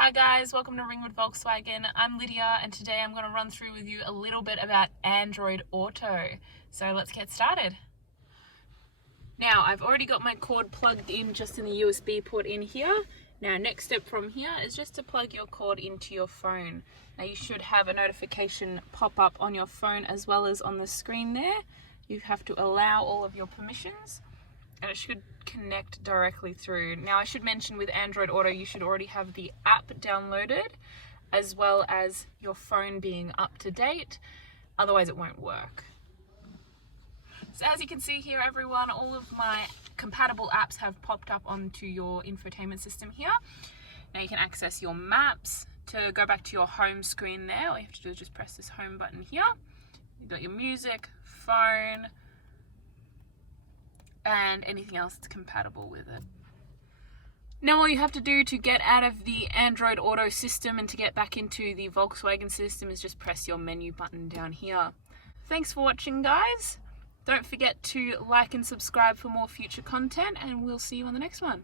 Hi guys, welcome to Ring with Volkswagen. I'm Lydia and today I'm going to run through with you a little bit about Android Auto. So let's get started. Now I've already got my cord plugged in just in the USB port in here. Now next step from here is just to plug your cord into your phone. Now you should have a notification pop up on your phone as well as on the screen there. You have to allow all of your permissions and it should connect directly through. Now I should mention with Android Auto you should already have the app downloaded as well as your phone being up to date, otherwise it won't work. So as you can see here everyone, all of my compatible apps have popped up onto your infotainment system here. Now you can access your maps. To go back to your home screen there, all you have to do is just press this home button here. You've got your music, phone, and anything else that's compatible with it. Now all you have to do to get out of the Android Auto system and to get back into the Volkswagen system is just press your menu button down here. Thanks for watching guys. Don't forget to like and subscribe for more future content and we'll see you on the next one.